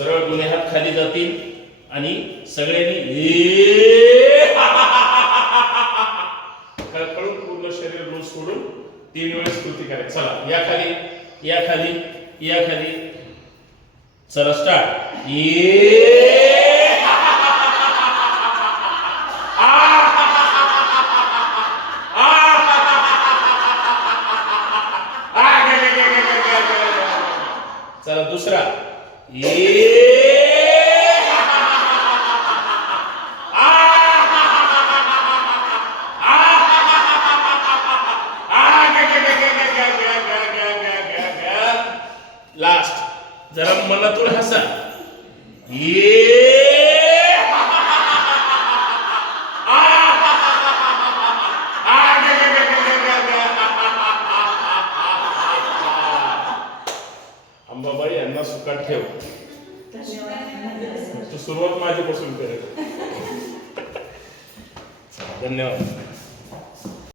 सरळ दोन्ही हात खाली जातील आणि सगळ्यांनी ए कळकळून पूर्ण शरीर रोज सोडून तीन वेळेस कृती करायची. चला या खाली या खाली या खाली. चला स्टार्ट ये. चला दुसरा. लास्ट. जरा मनातून हसा. ये. अंबाबाई यांना सुखात ठेव. तू सुरुवात माझ्यापासून करेल धन्यवाद.